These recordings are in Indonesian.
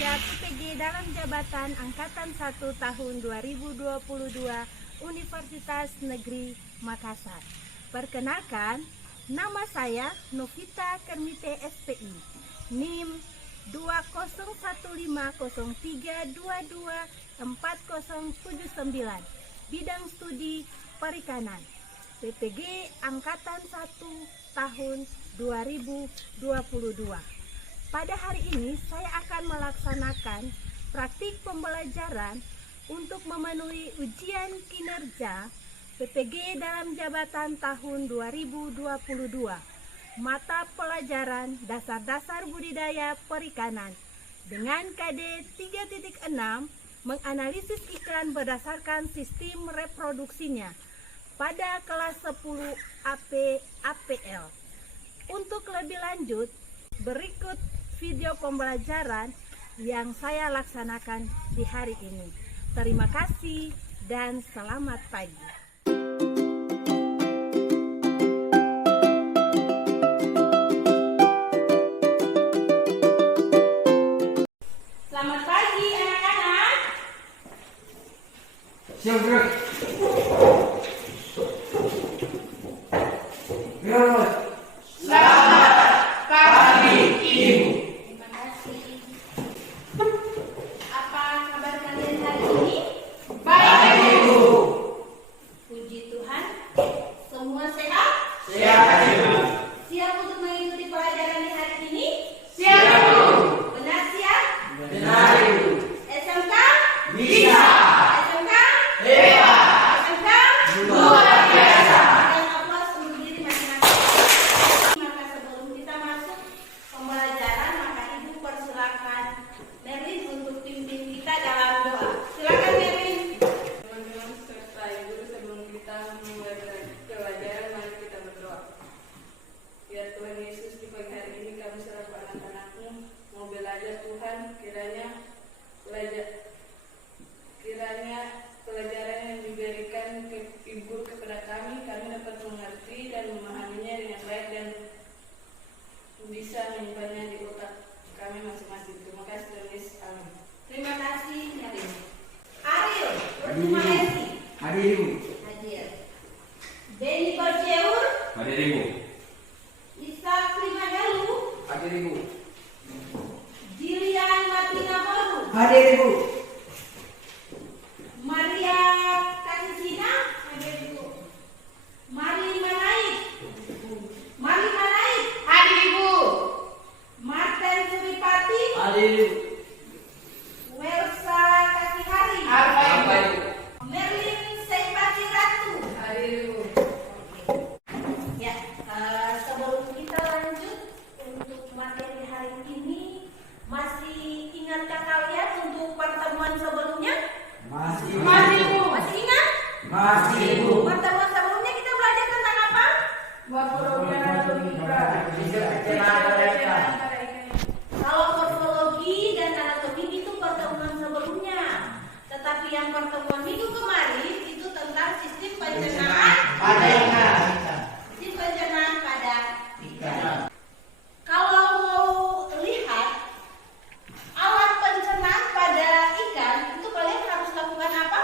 Kerja PPG dalam jabatan Angkatan 1 tahun 2022 Universitas Negeri Makassar. Perkenalkan, nama saya Novita Kermite SPI, NIM 20150322409, bidang studi perikanan, PPG Angkatan 1 tahun 2022. Pada hari ini saya akan melaksanakan praktik pembelajaran untuk memenuhi ujian kinerja PPG dalam jabatan tahun 2022. Mata pelajaran dasar-dasar budidaya perikanan dengan KD 3.6 menganalisis iklan berdasarkan sistem reproduksinya pada kelas 10 APL. Untuk lebih lanjut, berikut video pembelajaran yang saya laksanakan di hari ini. Terima kasih dan selamat pagi. Selamat pagi anak-anak. Siap, Bro. Kiranya pelajaran yang diberikan Ibu kepada kami dapat mengerti dan memahaminya dengan baik dan bisa menyimpannya di otak kami masing-masing. Terima kasih, Tuhan. Amin. Terima kasih, Nyarin. Ariel, terima kasih. Hadir Ibu. Hadir. Beni Berceur. Hadir Ibu. Ishak Limagalu. Hadir Ibu. Jilian Matina Baru. Hadir Ibu. Maria Kanisina. Hadir Ibu. Mari Manaik. Hadir Ibu. Marten Suripati. Hadir Ibu. Welsa Kasihari. Apa Ibu? Merlin Seipati Ratu. Hadir Ibu. Ya, sebelum kita lanjut untuk materi hari ini, masih ingatkah kalian untuk pertemuan sebelumnya? Masih Ibu. Masih ingat? Masih Ibu. Pertemuan sebelumnya kita belajar tentang apa? Kalau morfologi dan anatomi itu pertemuan sebelumnya. Tetapi yang pertemuan minggu kemarin itu tentang sistem pencernaan. Sistem pencernaan pada ikan. Kalau mau lihat alat pencernaan pada ikan, itu kalian harus lakukan apa?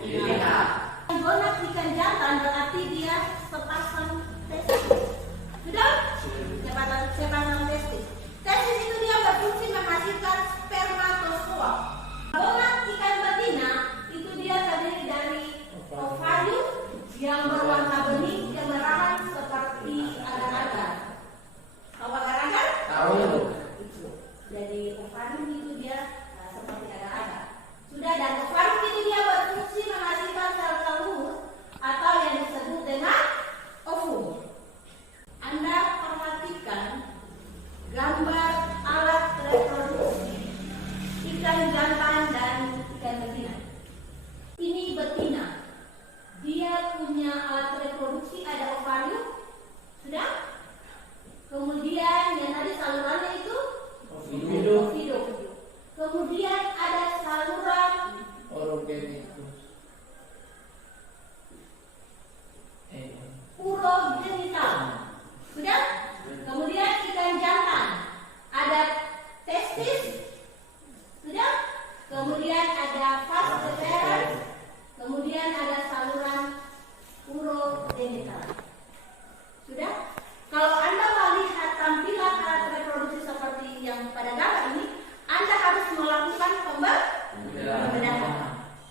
Betina. Gonak ikan jantan berarti dia sepasang testis. Sudah? Sepasang testis. Testis itu dia berfungsi menghasilkan spermatozoa. Gonak ikan betina itu dia terdiri dari ovarium yang berwarna bening kemerahan seperti agar-agar. Tahu agar-agar? Tahu. Itu. Jadi ovarium itu dia seperti agar-agar. Sudah, dan ovarium itu dia berfungsi menghasilkan sel telur atau yang disebut dengan ovum. Anda perhatikan gambar alat reproduksi ikan jantan dan ikan betina. Ini betina. Dia punya alat reproduksi, ada ovarium. Sudah? Kemudian yang tadi salurannya itu ovido. Kemudian ada saluran urogenital. Sudah? Kemudian ikan jantan ada testis. Sudah? Kemudian ada vas deferens. Kemudian ada saluran urogenital. Sudah? Kalau Anda melihat tampilan alat reproduksi seperti yang pada gambar ini, Anda harus melakukan pembedahan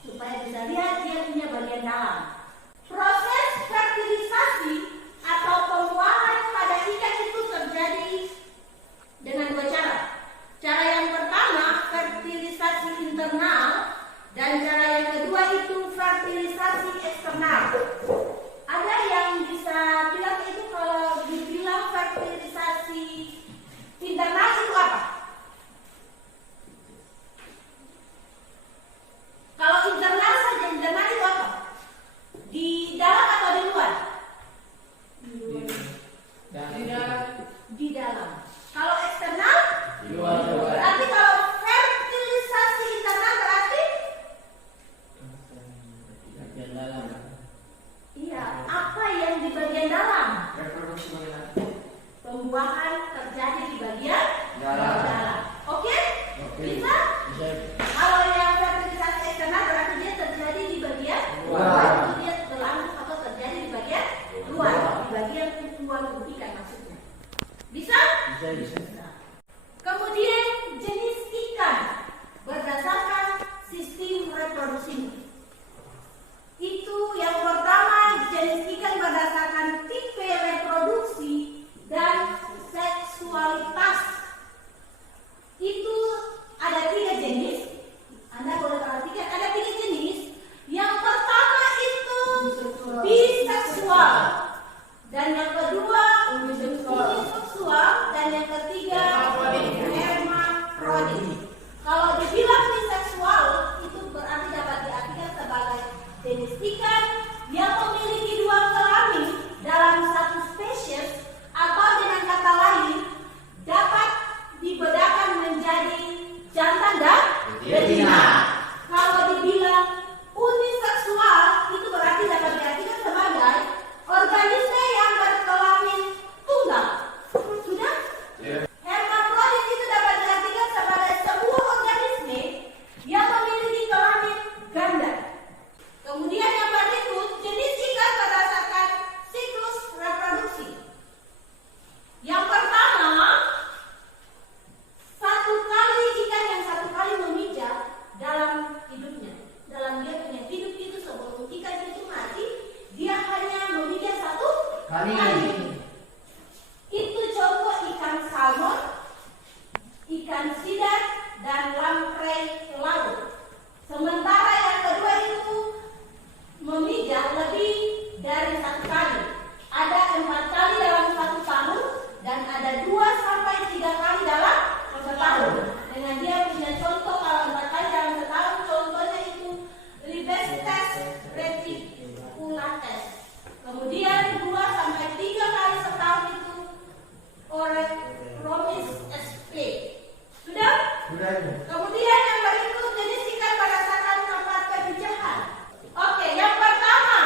supaya bisa lihat dia punya bagian dalam. Proses fertilisasi atau pembuahan pada ikan itu terjadi dengan dua cara. Cara yang pertama fertilisasi internal dan cara yang kedua itu fertilisasi eksternal. Ada yang bisa bilang itu kalau dibilang fertilisasi internal itu apa? Kalau internal saja, internal itu apa? Di dalam atau di luar? Di dalam. Kalau eksternal? Berarti kalau fertilisasi internal berarti? Iya, apa yang di bagian dalam? Reproduksi bagaimana? Pembuahan terjadi di bagian Dalam. Oke? Oke. Bisa? Kalau yang fertilisasi eksternal berarti dia terjadi di bagian Luar. Itu dia berlangsung atau terjadi di bagian luar, di bagian luar tubuh ikan maksudnya. Bisa? Bisa. Kemudian jenis ikan berdasarkan sistem reproduksinya. Itu yang pertama, jenis ikan berdasarkan tipe reproduksi dan seksualitas. Itu ada 3 jenis. Anda boleh perhatikan ada 3 jenis. Yang pertama itu biseksual, dan yang kedua uniseksual, dan yang ketiga hermafrodit. Kalau dibilang biseksual itu berarti dapat diartikan sebagai jenis ikan yang memiliki 2 kelamin dalam satu spesies, atau dengan kata lain dapat dibedakan menjadi jantan dan betina. Kalau dibilang uniseksual itu berarti dapat diartikan sebagai organisme yang berkelamin tunggal. Sudah? Hermafrodit itu dapat diartikan sebagai sebuah organisme yang memiliki kelamin ganda. Kemudian yang berikut jenis ikan berdasarkan siklus reproduksi. Yang pertama, ikan yang 1 kali memijat dalam hidupnya. Dalam dia punya hidup itu sebelum ikan itu mati, dia hanya memijat 1 kali. Itu contoh ikan salmon, ikan sidar, dan lamprey laut. Sementara yang kedua itu memijat lebih dari 1 kali. Ada 4 kali dalam 1 tahun dan ada 2 sampai 3 kali dalam 1 tahun. Dengan dia punya contoh kalau 4 kali dalam setahun, contohnya itu Libestes reticulates. Kemudian 2 sampai 3 kali setahun itu Orechromis sp. Sudah? Kemudian yang berikut jenis ikan berdasarkan tempat pemijahan. Oke, yang pertama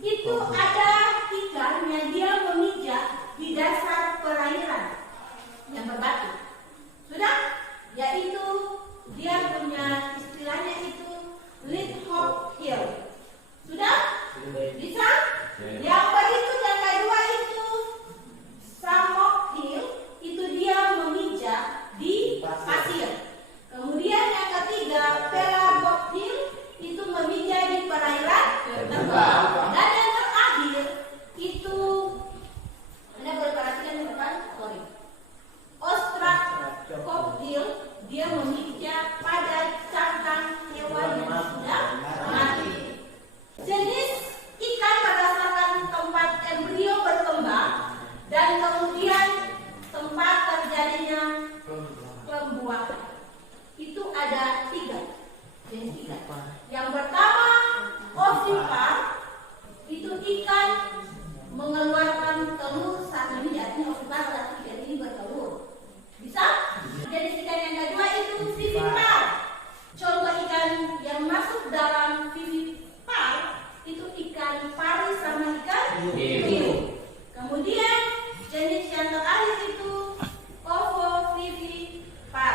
itu ada ikan yang dia memijat di dasar perairan yang berbatu. Sudah? Yaitu dia punya istilahnya itu lead hog hill. ovipar itu ikan mengeluarkan telur saat ini, artinya ovipar berarti ikan ini bertelur. Bisa? Jadi ikan yang kedua itu vivipar. Contoh ikan yang masuk dalam vivipar itu ikan pari sama ikan hiu. Kemudian jenis yang terakhir itu ovovivipar.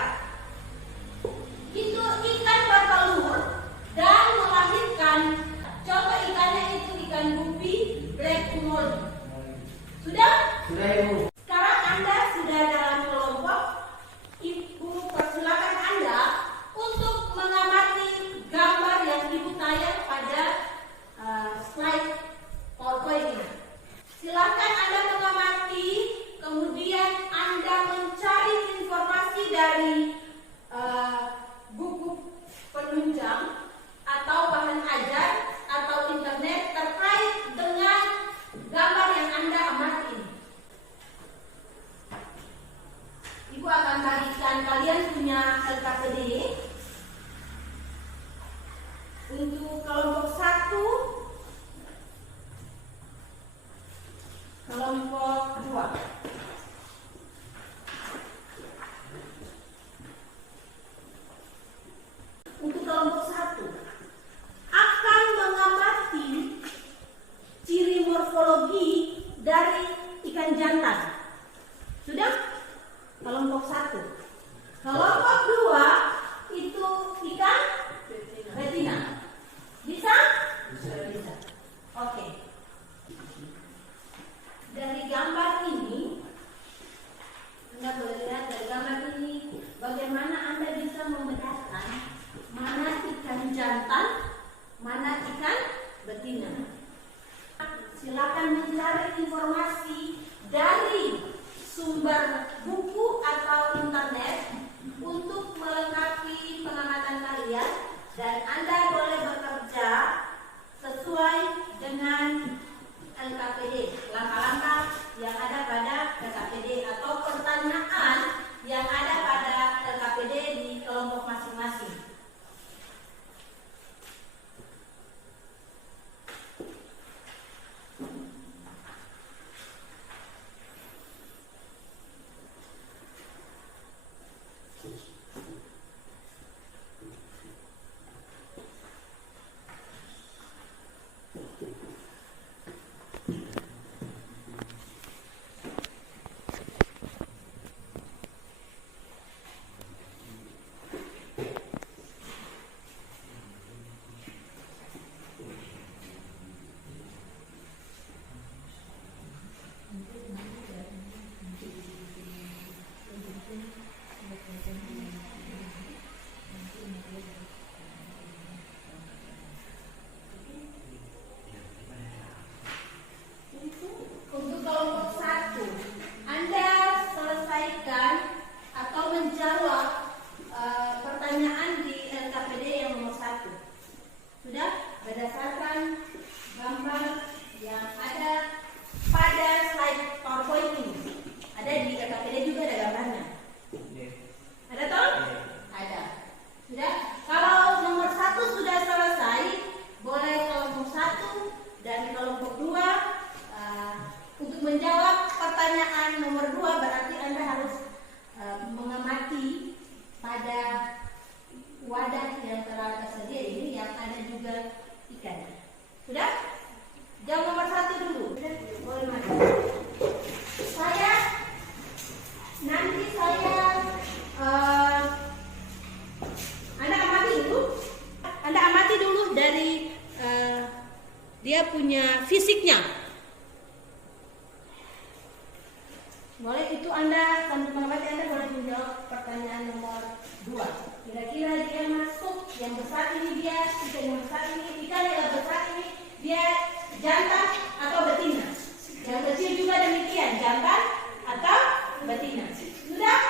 Itu ikan bertelur dan melahirkan. Contoh ikannya itu ikan gupi, black molly. Sudah? Sudah Ibu. Sekarang Anda sudah dalam kelompok. Ibu persilakan Anda untuk mengamati gambar yang Ibu tayang pada slide PowerPoint ini. Silakan Anda mengamati, kemudian Anda mencari informasi dari buku penunjang atau bahan ajar atau internet terkait dengan gambar yang Anda amati ini. Ibu akan bagikan kalian punya LKPD untuk kelompok 1, kelompok 2. Untuk kelompok 1 akan mengamati ciri morfologi dari ikan jantan. Sudah? Kelompok 1. Kelompok 2 itu ikan betina. Bisa? Bisa. Oke. Dari gambar ini, Anda boleh lihat dari gambar ini bagaimana Anda bisa membedakan mana ikan jantan, mana ikan betina. Silakan mencari informasi dari sumber buku atau internet untuk melengkapi pengamatan kalian, dan Anda boleh bekerja sesuai dengan LKPD, langkah-langkah yang ada pada LKPD atau pertanyaan yang ada pada LKPD di kelompok masing-masing. Untuk kelompok 1, Anda selesaikan atau menjawab pertanyaan di LKPD yang nomor 1. Sudah? Berdasarkan gambar yang ada pada slide PowerPoint ini. Ada di LKPD juga ada gambarnya. Ada toh? Ada. Sudah? Kalau nomor 1 sudah selesai, boleh kelompok 1 dan kelompok 2 untuk menjawab pertanyaan nomor 2 berarti Anda harus mengamati pada wadah yang telah tersedia ini yang ada juga ikan. Sudah? Jawab nomor 1 dulu. Sudah? Boleh maju. Anda amati dulu dari dia punya fisiknya. Boleh itu Anda sambil mengamati, Anda boleh menjawab pertanyaan nomor 2. Kira-kira dia masuk yang besar ini, dia ikan yang besar ini, ikan yang besar ini dia jantan atau betina? Yang kecil juga demikian, jantan atau betina? Sudah?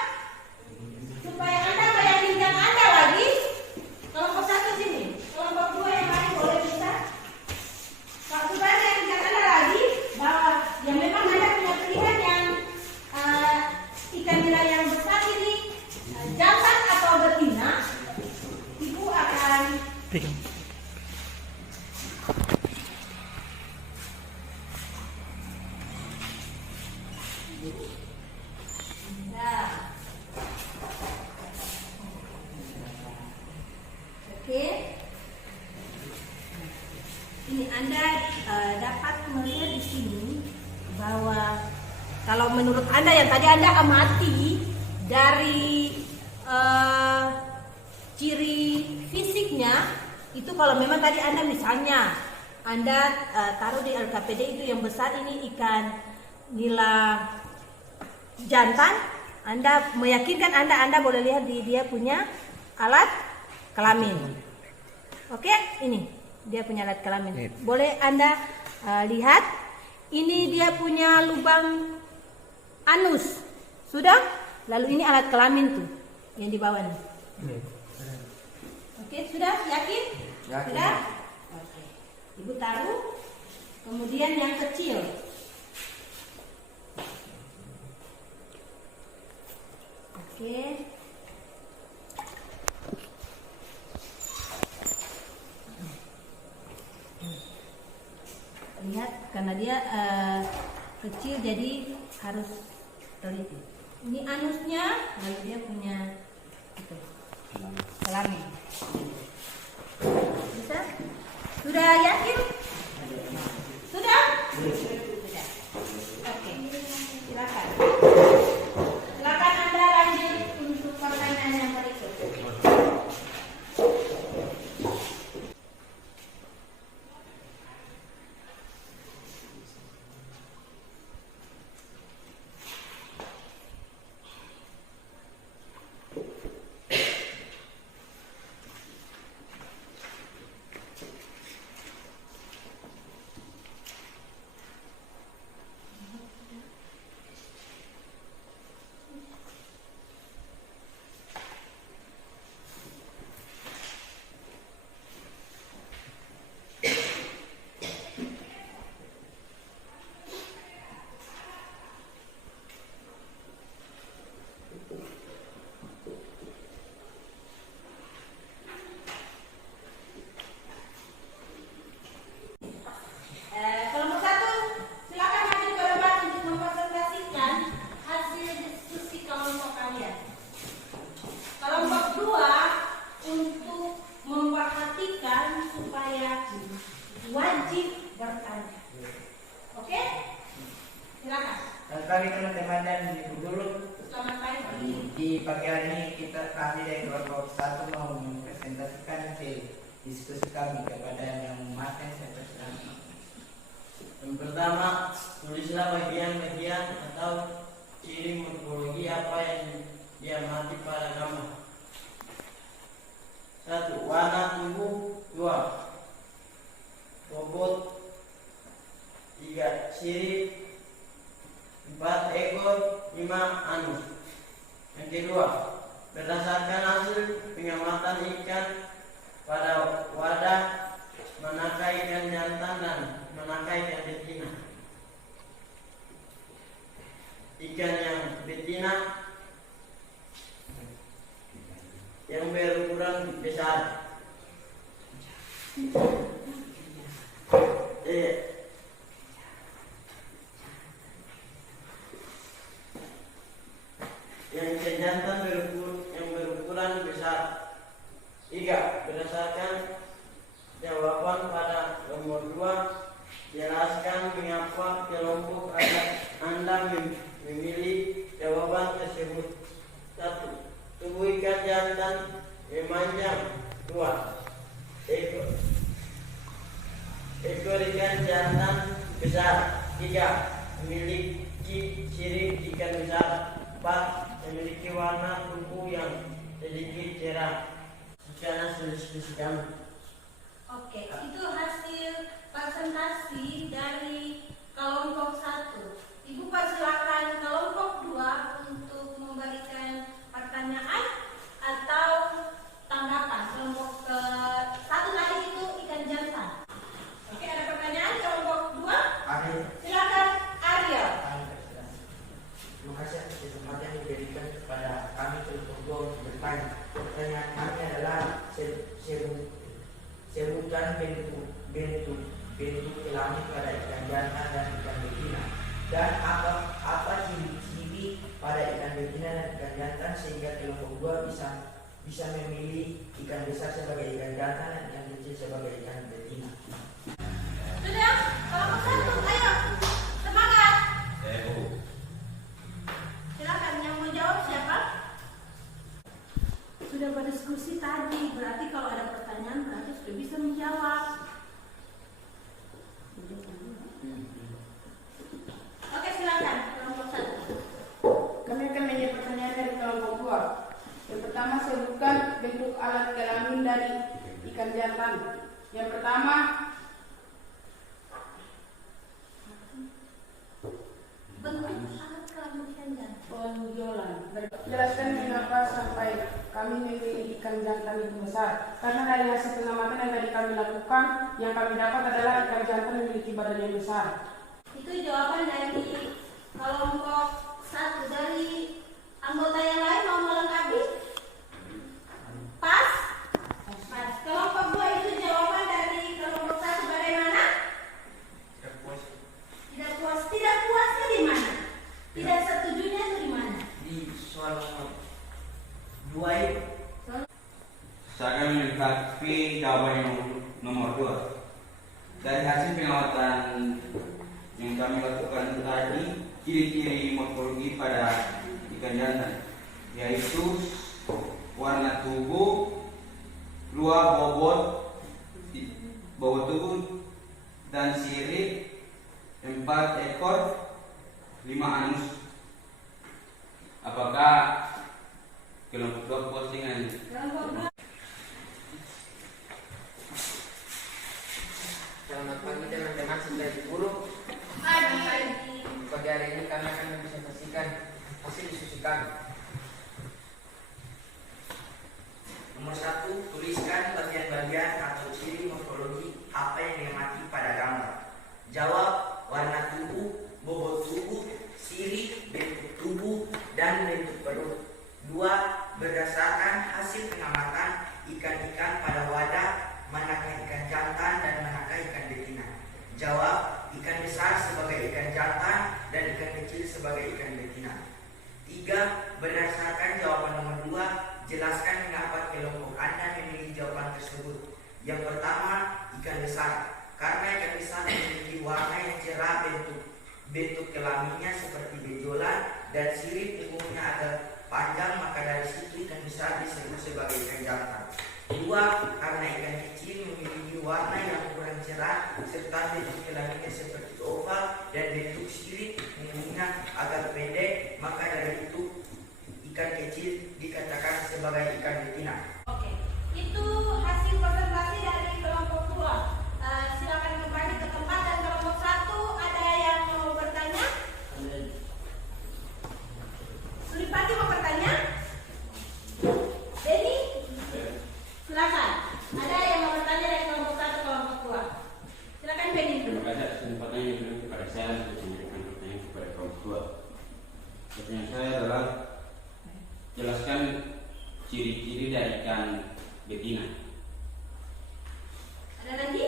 Supaya Anda meyakinkan Anda lagi, kelompok 1 sini, kelompok 2 yang lain boleh bisa. Supaya meyakinkan Anda lagi bahwa yang memang Anda punya pilihan yang ikan nila yang besar ini jantan atau betina, Ibu akan Ini Anda dapat melihat di sini bahwa kalau menurut Anda yang tadi Anda amati dari ciri fisiknya itu, kalau memang tadi Anda misalnya Anda taruh di LKPD itu yang besar ini ikan nila jantan, Anda meyakinkan Anda boleh lihat di dia punya alat kelamin. Oke, ini dia punya alat kelamin. Boleh Anda lihat, ini dia punya lubang anus. Sudah? Lalu ini alat kelamin tuh yang di bawah nih. Oke, sudah? Yakin? Yakin. Sudah? Oke. Ibu taruh. Kemudian yang kecil. Oke. Lihat, karena dia kecil jadi harus teliti. Ini anusnya, lalu dia punya itu, kelamin. Bisa? Sudah yakin? Sudah? Sudah. Oke. Silakan. Silakan Anda lanjut untuk pertanyaan yang berikut. Kelompok 1, silakan maju ke depan untuk mempresentasikan hasil diskusi kelompok kalian. Kelompok 2 untuk memperhatikan supaya wajib bertanya. Oke? Silakan. Selamat pagi teman-teman dan ibu guru. Selamat pagi. Di pagi hari ini kami dari kelompok 1 mau mempresentasikan hasil diskusi kami kepada yang memakai saya persilakan. Yang pertama, tulislah bagian-bagian atau ciri morfologi apa yang diamati pada gambar. 1. Warna tubuh. 2. Bobot. 3. Sirip. 4. Ekor. 5. Anus. Yang kedua, berdasarkan hasil pengamatan ikan pada wadah, manakah ikan jantan dan manakah ikan betina? Ikan yang betina yang berukuran besar. Yang ikan jantan yang berukuran besar. 3. Berdasarkan jawaban pada nomor 2, jelaskan mengapa kelompok Anda memilih jawaban tersebut. 1. Tubuh ikan jantan memanjang. 2. Ekor ikan jantan besar. 3. Memiliki sirip ikan besar. 4. Memiliki warna tubuh yang sedikit cerah. Sekian hasil diskusi kami. Oke, itu hasil presentasi dari kelompok 1. Ibu persilakan kelompok 2 untuk memberikan pertanyaan atau tanggapan. Kelompok ke 1 tadi itu ikan jantan. Oke, ada pertanyaan kelompok 2? Ada. Silakan Arya. Terima kasih atas kesempatan yang diberikan kepada kami kelompok 2 untuk bertanya. Pertanyaan kami adalah sebutkan bentuk kelamin pada ikan jantan dan ikan betina, dan apa ciri-ciri pada ikan betina dan ikan jantan sehingga kelompok 2 bisa memilih ikan besar sebagai ikan jantan dan ikan kecil sebagai ikan betina. memilih ikan jantan yang besar. Karena dari hasil pengamatan yang tadi kami lakukan, yang kami dapat adalah ikan jantan memiliki badan yang besar. Itu jawaban dari kelompok 1. Dari anggota yang lain mau melengkapi? Pas? Pas. Kelompok 2 itu jawaban dari kelompok 1 bagaimana? Tidak puas. Tidak puas. Tidak puasnya di mana? Tidak setujunya itu di mana? Di soal nomor 2 itu. Saya akan melengkapi jawaban yang nomor 2. Dari hasil pengamatan yang kami lakukan tadi, ciri-ciri morfologi pada ikan jantan yaitu warna tubuh, luar bobot tubuh dan sirip, 4 ekor, 5 anus. Apakah kelompok 2 puas dengan Kelompok 2. Selamat pagi teman-teman, saya guru. Pagi hari ini kami akan mempresentasikan hasil diskusi kami. Nomor 1, tuliskan bagian-bagian atau ciri morfologi apa yang diamati pada gambar. Jawab warna tubuh, bobot tubuh, sirip, bentuk tubuh, dan bentuk perut. 2, berdasarkan hasil pengamatan ikan-ikan pada wadah, manakah ikan jantan dan manakah ikan betina. Jawab ikan besar sebagai ikan jantan dan ikan kecil sebagai ikan betina. 3, berdasarkan jawaban nomor 2, jelaskan mengapa kelompok Anda memilih jawaban tersebut. Yang pertama, ikan besar. Karena ikan besar memiliki warna yang cerah, bentuk kelaminnya seperti benjolan dan sirip punggungnya agak panjang, maka dari situ ikan besar disebut sebagai ikan jantan. 2, karena ikan kecil memiliki warna yang kurang cerah serta bentuk kelaminnya seperti oval dan bentuk sirip punggungnya agak pendek, maka dari itu ikan kecil dikatakan sebagai ikan betina. Oke. Itu hasil presentasi dari kelompok 2. Silakan kembali ke tempat. Dan kelompok 1 ada yang mau bertanya? Sulipati mau bertanya? Denny? Silakan. Ada yang mau bertanya dari kelompok 1 kelompok 2? Silakan Denny dulu. Terima kasih atas kesempatannya yang diberikan kepada saya untuk memberikan pertanyaan kepada kelompok 2. Pertanyaan saya adalah jelaskan ciri-ciri dari ikan betina. Ada lagi?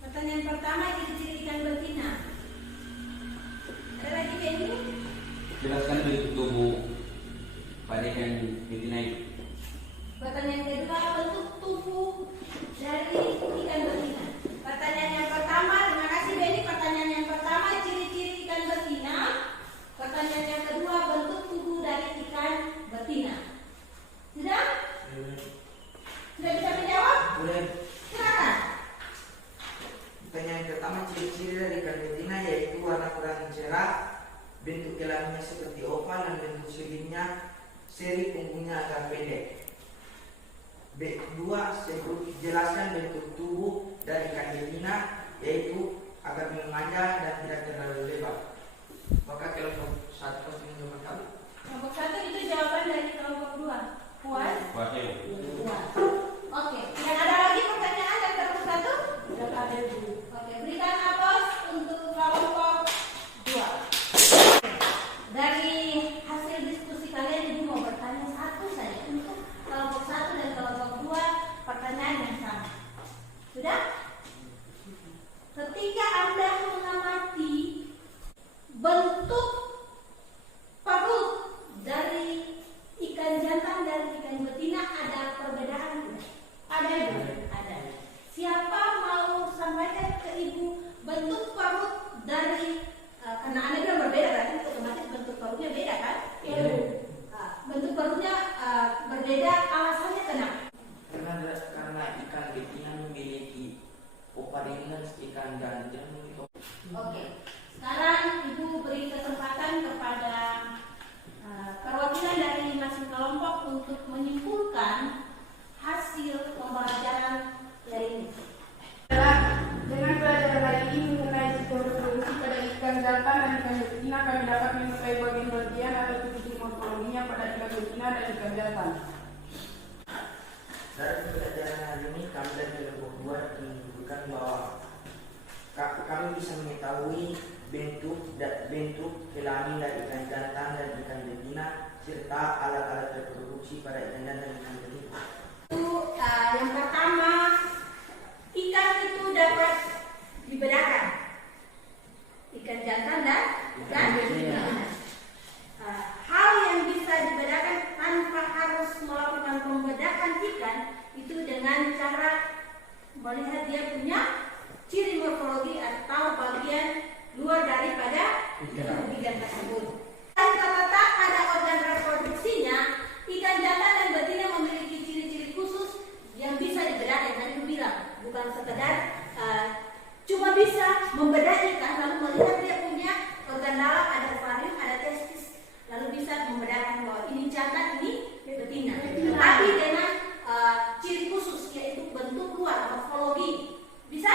Pertanyaan pertama, ciri-ciri ikan betina. Ada lagi Denny? Jelaskan bentuk tubuh pada ikan betina itu. Pertanyaan kedua, bentuk tubuh dari ikan betina. Pertanyaan yang pertama, terima kasih Benny. Pertanyaan yang pertama, ciri-ciri ikan betina. Pertanyaan yang kedua, bentuk tubuh dari ikan betina. Sudah? Sudah bisa menjawab? Boleh. Silakan. Pertanyaan pertama, ciri-ciri dari ikan betina yaitu warna kurang cerah, bentuk kelaminnya seperti oval dan bentuk siripnya seri punggungnya agak pendek. B2, jelaskan bentuk tubuh dari ikan betina yaitu agak memanjang dan tidak terlalu lebar. Maka kelompok 1 pasti menjawab kami. Kelompok 1 itu jawaban dari kelompok 2. Puas? Puas ya? Puas. Oke. Dan ada lagi pertanyaan dari kelompok 1? Tidak ada dulu. Oke, berikan aplaus untuk kelompok 2. Dari hasil diskusi kalian, Ibu mau bertanya satu saja untuk kelompok 1 dan kelompok 2, pertanyaan yang sama. Sudah? Ketika Anda mengamati bentuk perut dari ikan jantan dan ikan betina, ada perbedaan tidak? Ada Ibu? Ada. Siapa mau sampaikan ke Ibu bentuk perut dari karena Anda bilang berbeda, berarti otomatis bentuk perutnya beda kan? Iya. Bentuk perutnya berbeda, alasannya kenapa? Karena ikan betina memiliki opa ringan, ikan jantan memiliki opa. Oke. Sekarang Ibu beri kesempatan kepada perwakilan dari masing kelompok untuk menyimpulkan hasil pembelajaran hari ini. Dengan pelajaran hari ini mengenai morfologi pada ikan jantan dan ikan betina, kami dapat menyukai bagian-bagian pada ikan betina dan ikan jantan. Dari pembelajaran hari ini kami dari kelompok 2 menunjukkan bahwa kami bisa mengetahui bentuk kelamin dari ikan jantan dan ikan betina serta alat-alat reproduksi pada ikan jantan dan ikan betina. Yang pertama, ikan itu dapat dibedakan, ikan jantan dan ikan betina. Hal yang bisa dibedakan tanpa harus melakukan pembedakan ikan itu dengan cara melihat dia punya ciri morfologi atau bagian luar daripada ikan tersebut. Dan terletak pada organ reproduksinya, ikan jantan dan betina memiliki ciri-ciri khusus yang bisa dibedakan. Tadi aku bilang, bukan sekedar cuma bisa membedah ikan lalu melihat dia punya organ dalam, ada ovarium, ada testis, lalu bisa membedakan bahwa ini jantan, ini betina. Tapi dengan ciri khusus yaitu bentuk luar, morfologi. Bisa?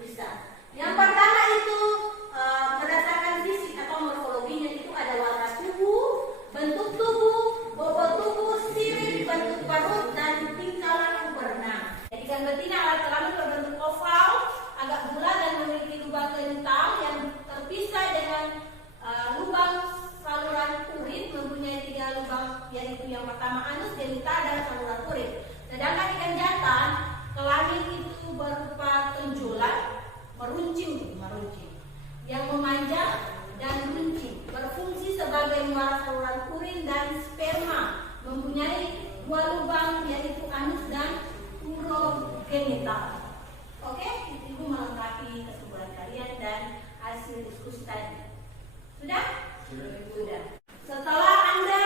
Bisa. Yang pertama itu berdasarkan fisik atau morfologinya itu ada warna tubuh, bentuk tubuh, bobot tubuh, sirip, bentuk perut, dan tingkah laku berenang. Ikan betina alat kelamin berbentuk oval, agak bulat dan memiliki lubang kental yang terpisah dengan lubang saluran urin, mempunyai 3 lubang, yaitu yang pertama anus, genita, dan saluran urin. Sedangkan ikan jantan kelamin itu berupa tonjolan, meruncing yang memanjang dan runcing, berfungsi sebagai muara saluran urin dan sperma, mempunyai 2 lubang yaitu anus dan urogenital. Oke, itu melengkapi keseluruhan kalian dan hasil diskusi tadi. Sudah? Sudah. Setelah Anda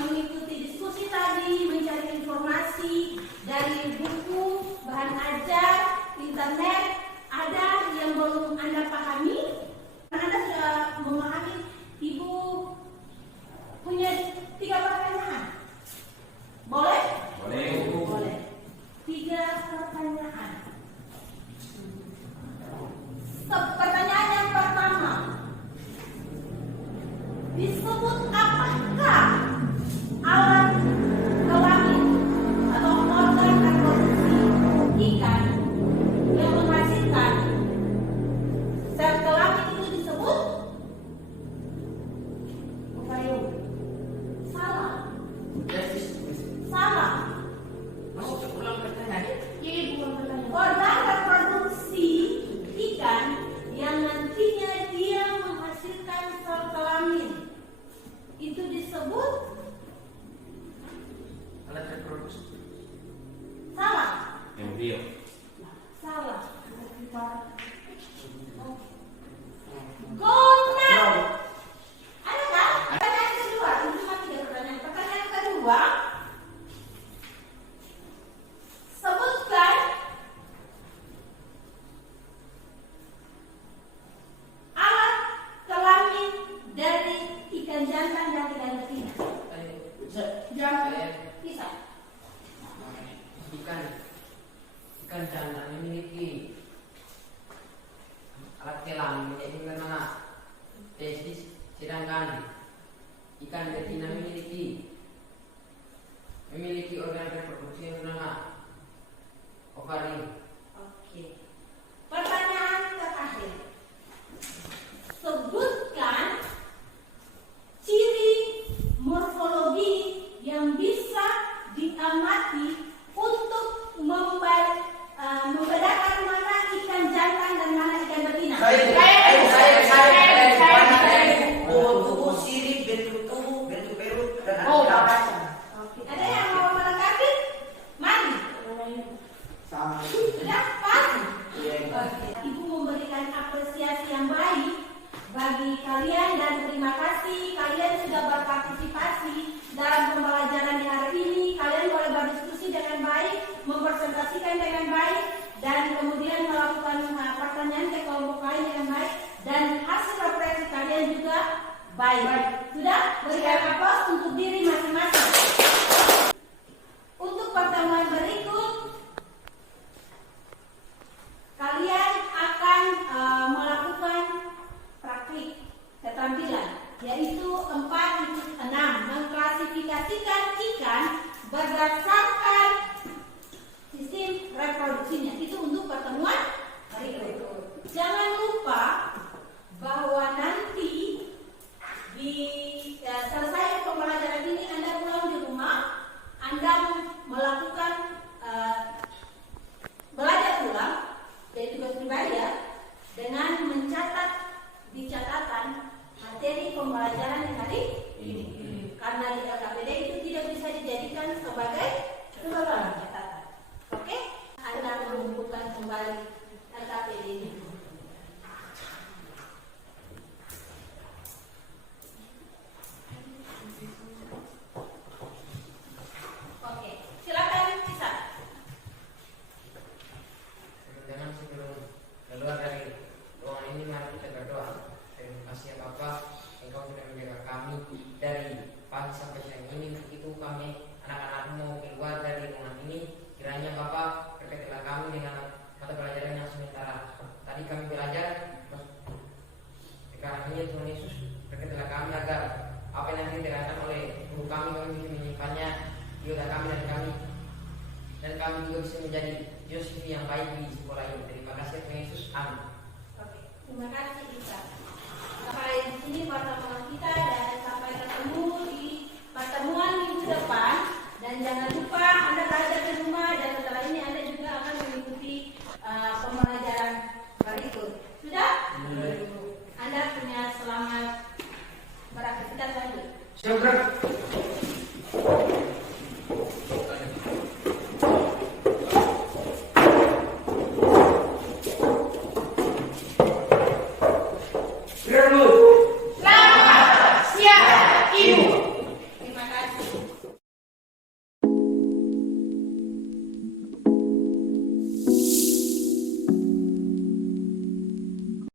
mengikuti diskusi tadi, mencari informasi dari buku, bahan ajar, internet, ada yang belum Anda pahami, Anda sudah memahami, Ibu punya 3 pertanyaan. Boleh? Boleh. 3 pertanyaan. Pertanyaan yang pertama, disebut apakah alat kelamin atau organ reproduksi ikan yang menghasilkan sel kelamin itu disebut ovarium? Salah. Salah. Masih ulang pertanyaan. Organ reproduksi ikan yang nantinya dia menghasilkan sel kelamin itu disebut Alat reproduksi. salah. Embrio. Salah. Gona. Ada kan? Pertanyaan kedua, ini cuma 3 pertanyaan. Pertanyaan kedua, sebutkan alat kelamin dari ikan jantan dan ikan betina. Jantan. Bisa. Ikan jantan memiliki alat kelamin yaitu bernama testis, sedangkan ikan betina memiliki organ reproduksi yang bernama ovarium. Oke. Pertanyaan terakhir. Sebutkan ciri morfologi yang bisa diamati untuk membedakan mana ikan jantan dan mana ikan betina. Tubuh, sirip, bentuk tubuh, bentuk perut, dan Oke. Ada yang mau melengkapi? Mari. sama. Sudah pasti. Iya. Oke. Ibu memberikan apresiasi yang baik bagi kalian dan terima kasih kalian sudah berpartisipasi dalam pembelajaran di hari ini. Kalian boleh berdiskusi dengan baik, mempresentasikan dengan baik, dan kemudian melakukan pertanyaan ke kelompok lain dengan baik, dan hasil refleksi kalian juga baik. Sudah? Berikan aplaus untuk diri masing-masing. Untuk pertemuan berikut, kalian akan melakukan praktik keterampilan, yaitu 4-6. melakukan belajar ulang dari tugas pribadi ya, dengan mencatat di catatan materi pembelajaran yang hari ini. Karena di LKPD itu tidak bisa dijadikan sebagai catatan. Oke? Anda mengumpulkan kembali LKPD ini. Oke, silakan Cisa. Jangan sebelum keluar dari ruangan ini mari kita berdoa. Terima kasih ya Bapak, Engkau sudah menjaga kami dari pagi sampai siang ini. Begitu kami anak-anakmu keluar dari ruangan ini, kiranya Bapak berkatilah kami dengan mata pelajaran yang sementara. Tadi kami belajar, sekarang ini Tuhan Yesus berkatilah kami agar apa yang nanti dikatakan oleh guru kami bisa menyimpannya di otak kami dan kami juga bisa menjadi Yosef yang baik di sekolah ini. Terima kasih Tuhan Yesus. Amin. Oke, terima kasih Cisa. Sampai di sini pertemuan kita dan sampai ketemu di pertemuan minggu depan. Dan jangan lupa Anda belajar